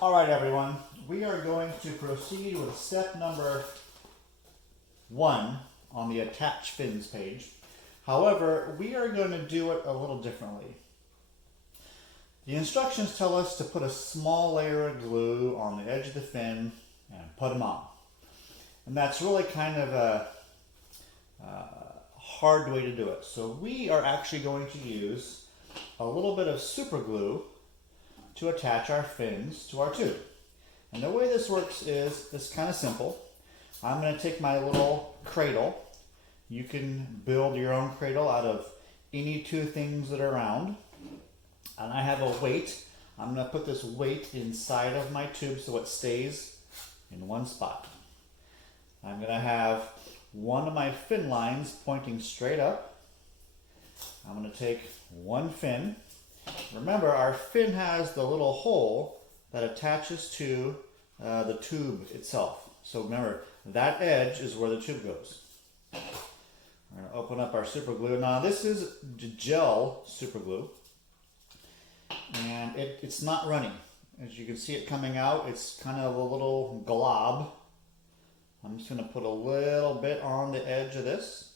All right, everyone, we are going to proceed with step number 1 on the attach fins page. However, we are going to do it a little differently. The instructions tell us to put a small layer of glue on the edge of the fin and put them on. And that's really kind of a hard way to do it. So we are actually going to use a little bit of super glue to attach our fins to our tube. And the way this works is it's kind of simple. I'm going to take my little cradle. You can build your own cradle out of any two things that are round. And I have a weight. I'm going to put this weight inside of my tube so it stays in one spot. I'm going to have one of my fin lines pointing straight up. I'm going to take one fin. Remember, our fin has the little hole that attaches to the tube itself. So remember, that edge is where the tube goes. We're going to open up our super glue. Now this is gel super glue, and it's not running. As you can see it coming out, it's kind of a little glob. I'm just going to put a little bit on the edge of this.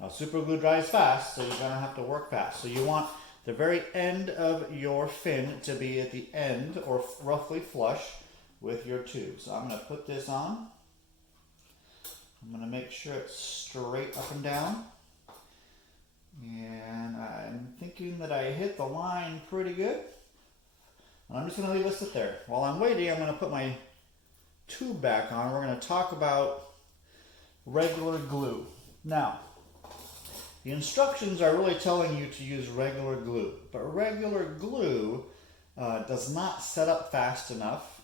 Now super glue dries fast, so you're going to have to work fast. So you want the very end of your fin to be at the end or roughly flush with your tube. So I'm going to put this on. I'm going to make sure it's straight up and down. And I'm thinking that I hit the line pretty good. And I'm just going to leave it sit there. While I'm waiting, I'm going to put my tube back on. We're going to talk about regular glue. Now, the instructions are really telling you to use regular glue, but regular glue does not set up fast enough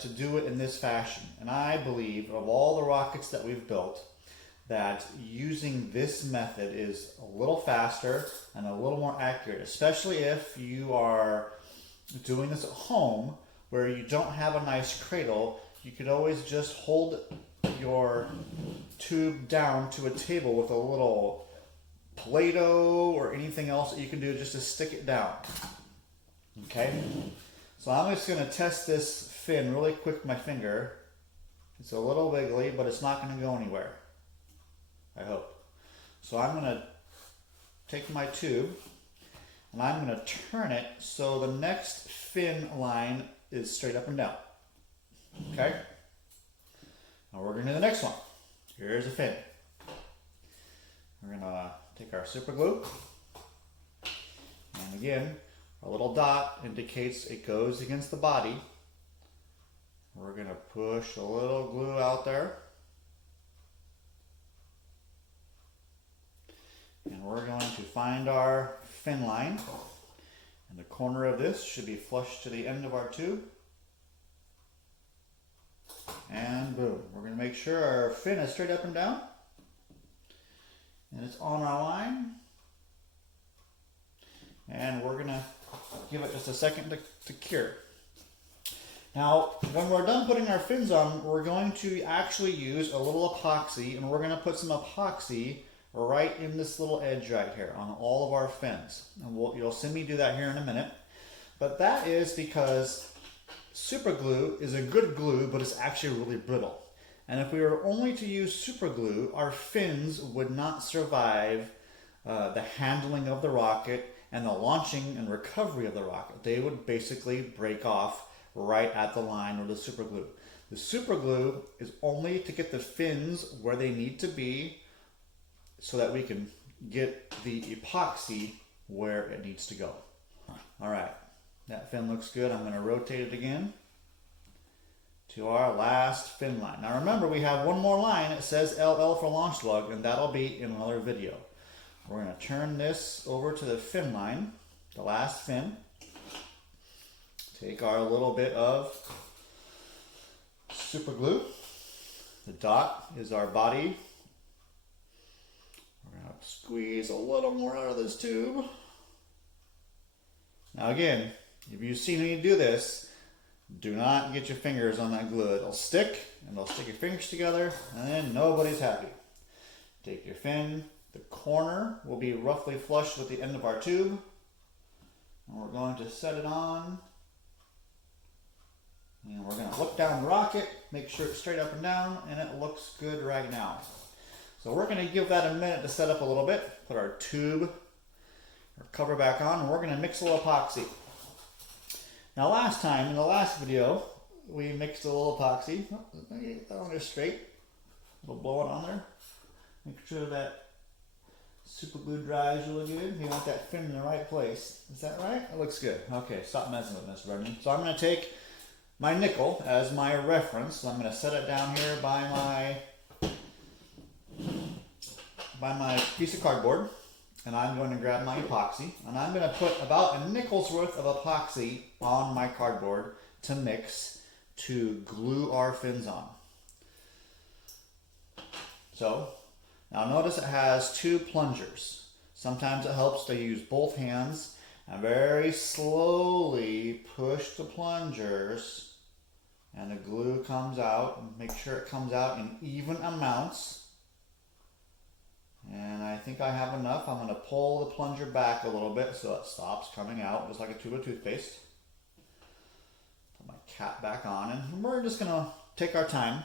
to do it in this fashion. And I believe of all the rockets that we've built, that using this method is a little faster and a little more accurate, especially if you are doing this at home where you don't have a nice cradle. You could always just hold your tube down to a table with a little Play-Doh or anything else that you can do just to stick it down. Okay, so I'm just going to test this fin really quick with my finger. It's a little wiggly, but it's not going to go anywhere, I hope. So I'm going to take my tube and I'm going to turn it so the next fin line is straight up and down. Okay, now we're going to do the next one. Here's a fin. We're going to take our super glue, and again, our little dot indicates it goes against the body. We're going to push a little glue out there, and we're going to find our fin line, and the corner of this should be flush to the end of our tube, and boom. We're going to make sure our fin is straight up and down, and it's on our line, and we're going to give it just a second to cure. Now, when we're done putting our fins on, we're going to actually use a little epoxy, and we're going to put some epoxy right in this little edge right here on all of our fins. And you'll see me do that here in a minute. But that is because super glue is a good glue, but it's actually really brittle. And if we were only to use super glue, our fins would not survive the handling of the rocket and the launching and recovery of the rocket. They would basically break off right at the line with the super glue. The super glue is only to get the fins where they need to be so that we can get the epoxy where it needs to go. All right, that fin looks good. I'm going to rotate it again to our last fin line. Now remember, we have one more line. It says LL for launch lug, and that'll be in another video. We're going to turn this over to the fin line, the last fin. Take our little bit of super glue. The dot is our body. We're going to squeeze a little more out of this tube. Now again, if you've seen me do this, do not get your fingers on that glue. It'll stick, and they'll stick your fingers together, and then nobody's happy. Take your fin. The corner will be roughly flush with the end of our tube. And we're going to set it on And we're going to look down the rocket, make sure it's straight up and down, and it looks good right now. So we're going to give that a minute to set up a little bit. Put our tube, our cover back on, and we're going to mix a little epoxy. Now last time, in the last video, we mixed a little epoxy. Oh, get that on there straight. We'll blow it on there. Make sure that super glue dries really good. You want that fin in the right place. Is that right? It looks good. Okay, stop messing with this, Brendan. So I'm going to take my nickel as my reference. So I'm going to set it down here by my piece of cardboard, and I'm going to grab my epoxy, and I'm going to put about a nickel's worth of epoxy on my cardboard to mix to glue our fins on. So now notice it has two plungers. Sometimes it helps to use both hands and very slowly push the plungers, and the glue comes out. Make sure it comes out in even amounts. And I think I have enough. I'm going to pull the plunger back a little bit so it stops coming out, just like a tube of toothpaste. Put my cap back on, and we're just going to take our time.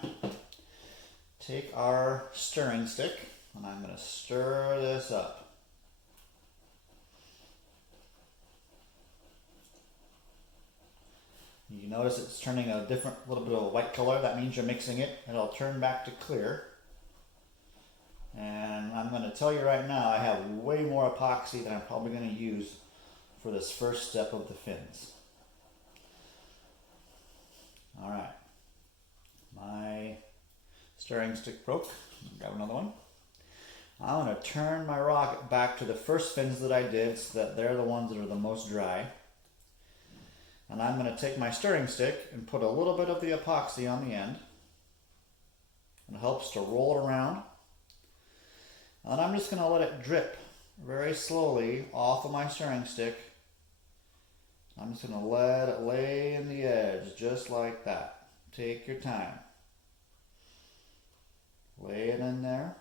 Take our stirring stick, and I'm going to stir this up. You notice it's turning a different little bit of a white color. That means you're mixing it, and it'll turn back to clear. And I'm going to tell you right now, I have way more epoxy than I'm probably going to use for this first step of the fins. All right, my stirring stick broke. Grab another one. I'm going to turn my rocket back to the first fins that I did so that they're the ones that are the most dry. And I'm going to take my stirring stick and put a little bit of the epoxy on the end. It helps to roll it around. And I'm just going to let it drip very slowly off of my stirring stick. I'm just going to let it lay in the edge just like that. Take your time. Lay it in there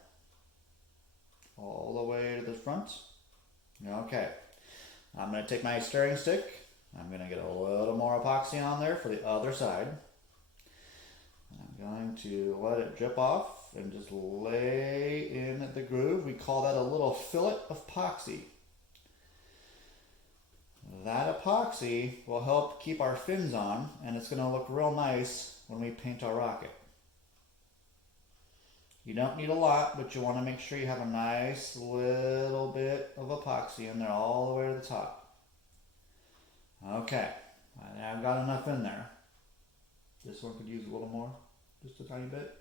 all the way to the front. Okay. I'm going to take my stirring stick. I'm going to get a little more epoxy on there for the other side. I'm going to let it drip off and just lay in the groove. We call that a little fillet of epoxy. That epoxy will help keep our fins on, and it's going to look real nice when we paint our rocket. You don't need a lot, but you want to make sure you have a nice little bit of epoxy in there all the way to the top. Okay, I've got enough in there. This one could use a little more, just a tiny bit.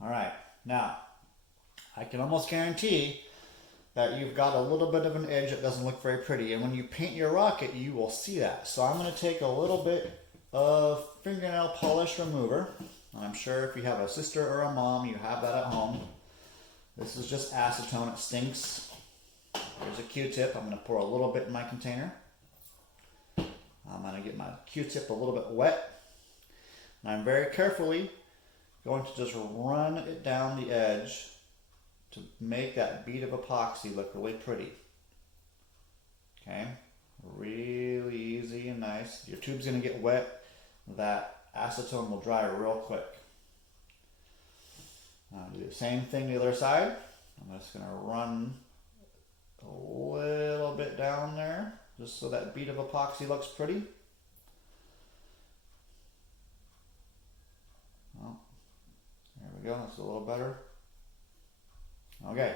All right, now I can almost guarantee that you've got a little bit of an edge that doesn't look very pretty, and when you paint your rocket you will see that. So I'm going to take a little bit of fingernail polish remover, and I'm sure if you have a sister or a mom you have that at home. This is just acetone, it stinks. Here's a Q-tip. I'm going to pour a little bit in my container. I'm going to get my Q-tip a little bit wet, and I'm very carefully going to just run it down the edge to make that bead of epoxy look really pretty. Okay, really easy and nice. Your tube's going to get wet. That acetone will dry real quick. I'll do the same thing the other side. I'm just going to run a little bit down there just so that bead of epoxy looks pretty. Well, there we go, that's a little better. Okay,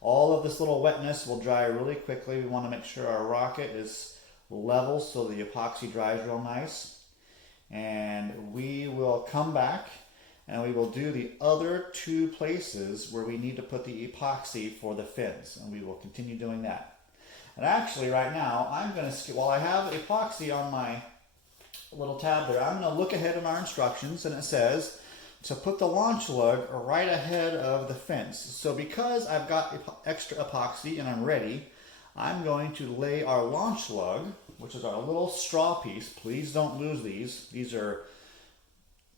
all of this little wetness will dry really quickly. We want to make sure our rocket is level so the epoxy dries real nice. And we will come back and we will do the other two places where we need to put the epoxy for the fins, and we will continue doing that. And actually right now I'm going to, while I have epoxy on my little tab there, I'm going to look ahead in our instructions, and it says to put the launch lug right ahead of the fins. So because I've got extra epoxy and I'm ready, I'm going to lay our launch lug, which is our little straw piece. Please don't lose these. These are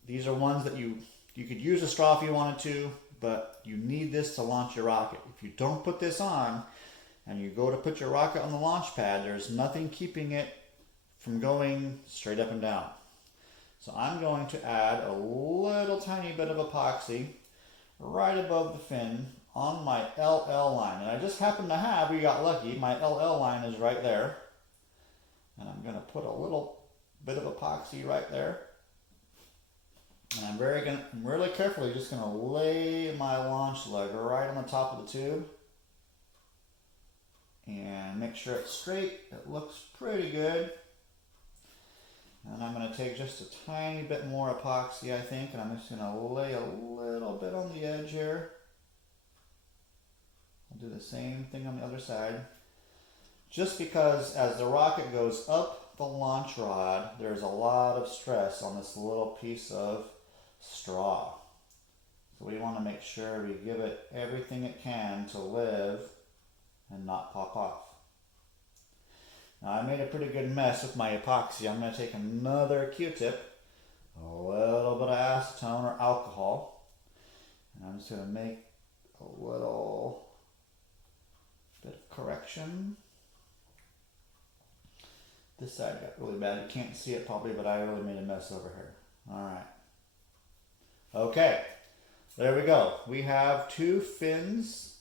ones that you could use a straw if you wanted to, but you need this to launch your rocket. If you don't put this on and you go to put your rocket on the launch pad, there's nothing keeping it from going straight up and down. So I'm going to add a little tiny bit of epoxy right above the fin on my LL line. And I just happen to have, we got lucky, my LL line is right there. And I'm going to put a little bit of epoxy right there. And I'm really carefully just going to lay my launch leg right on the top of the tube. And make sure it's straight. It looks pretty good. And I'm going to take just a tiny bit more epoxy, I think, and I'm just going to lay a little bit on the edge here. I'll do the same thing on the other side. Just because as the rocket goes up the launch rod, there's a lot of stress on this little piece of straw. So we want to make sure we give it everything it can to live and not pop off. Now I made a pretty good mess with my epoxy. I'm going to take another Q-tip, a little bit of acetone or alcohol, and I'm just going to make a little bit of correction. This side got really bad. You can't see it probably, but I really made a mess over here. Alright. Okay, there we go. We have two fins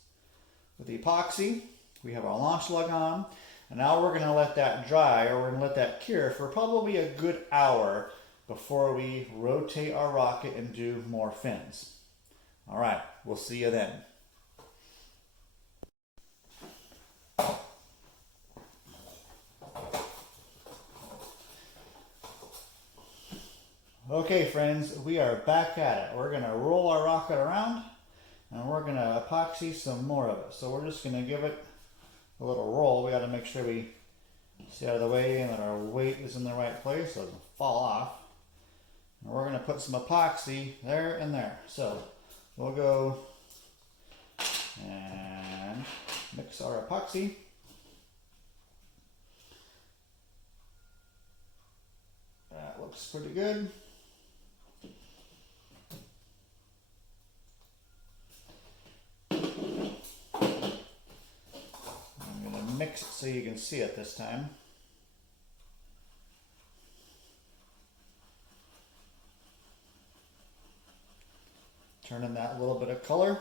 with the epoxy. We have our launch lug on. And now we're going to let that dry, or we're going to let that cure for probably a good hour before we rotate our rocket and do more fins. All right, we'll see you then. Okay, friends, we are back at it. We're going to roll our rocket around, and we're going to epoxy some more of it. So we're just going to give it a little roll. We got to make sure we stay out of the way and that our weight is in the right place so it doesn't fall off. And we're going to put some epoxy there and there. So we'll go and mix our epoxy. That looks pretty good. Mix it so you can see it this time. Turn in that little bit of color.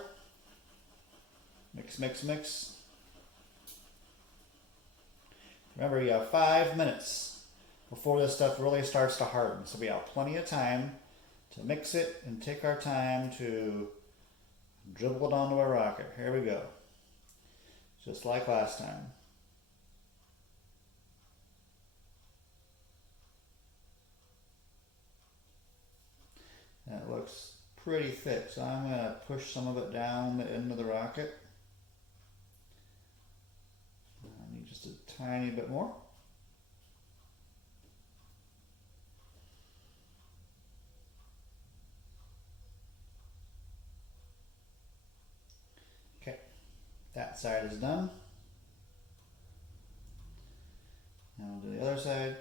Mix, mix, mix. Remember, you have 5 minutes before this stuff really starts to harden. So we have plenty of time to mix it and take our time to dribble it onto our rocket. Here we go. Just like last time. That looks pretty thick, so I'm going to push some of it down the end of the rocket. I need just a tiny bit more. Okay, that side is done. Now we'll do the other side.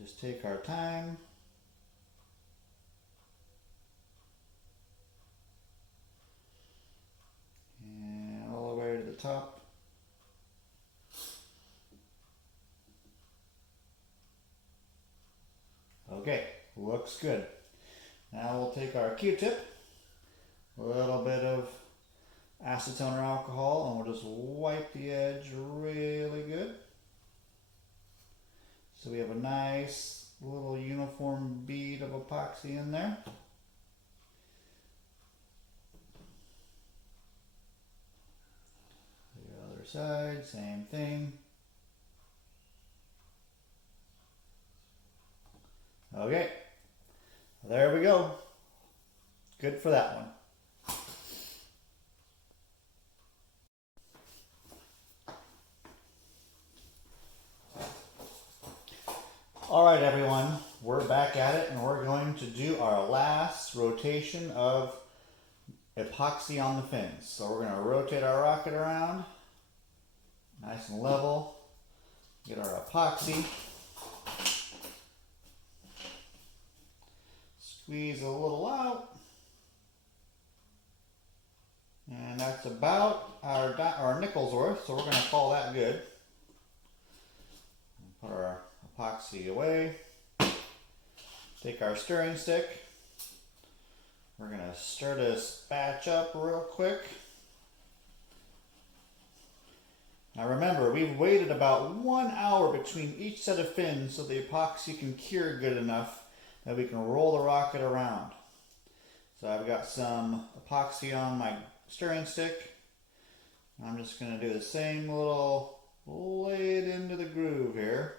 Just take our time. And all the way to the top. Okay, looks good. Now we'll take our Q-tip, a little bit of acetone or alcohol, and we'll just wipe the edge really good. So we have a nice little uniform bead of epoxy in there. The other side, same thing. Okay, there we go. Good for that one. All right, everyone, we're back at it, and we're going to do our last rotation of epoxy on the fins. So we're going to rotate our rocket around, nice and level, get our epoxy, squeeze a little out, and that's about our nickel's worth, so we're going to call that good. Put our epoxy away. Take our stirring stick. We're going to stir this batch up real quick. Now remember, we've waited about 1 hour between each set of fins so the epoxy can cure good enough that we can roll the rocket around. So I've got some epoxy on my stirring stick. I'm just going to do the same little lay it into the groove here.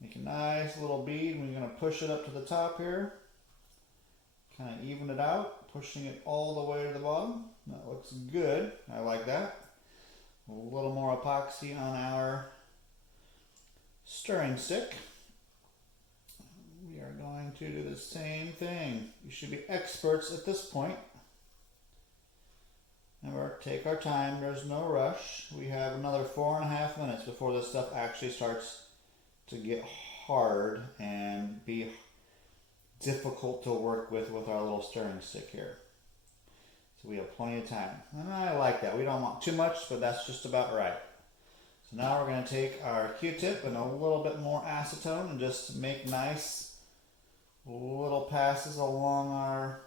Make a nice little bead. We're going to push it up to the top here. Kind of even it out, pushing it all the way to the bottom. That looks good. I like that. A little more epoxy on our stirring stick. We are going to do the same thing. You should be experts at this point. And we'll take our time. There's no rush. We have another 4.5 minutes before this stuff actually starts to get hard and be difficult to work with our little stirring stick here. So we have plenty of time. And I like that. We don't want too much, but that's just about right. So now we're going to take our Q-tip and a little bit more acetone and just make nice little passes along our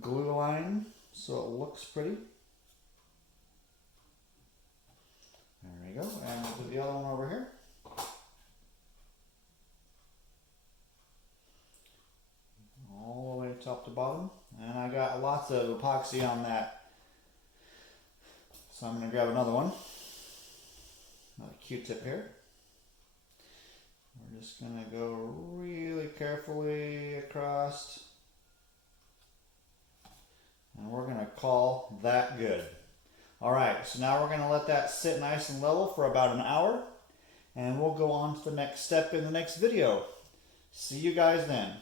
glue line so it looks pretty. There we go. And we'll put the other one over here. All the way top to bottom. And I got lots of epoxy on that. So I'm going to grab another one. Another Q-tip here. We're just going to go really carefully across. And we're going to call that good. Alright, so now we're going to let that sit nice and level for about an hour. And we'll go on to the next step in the next video. See you guys then.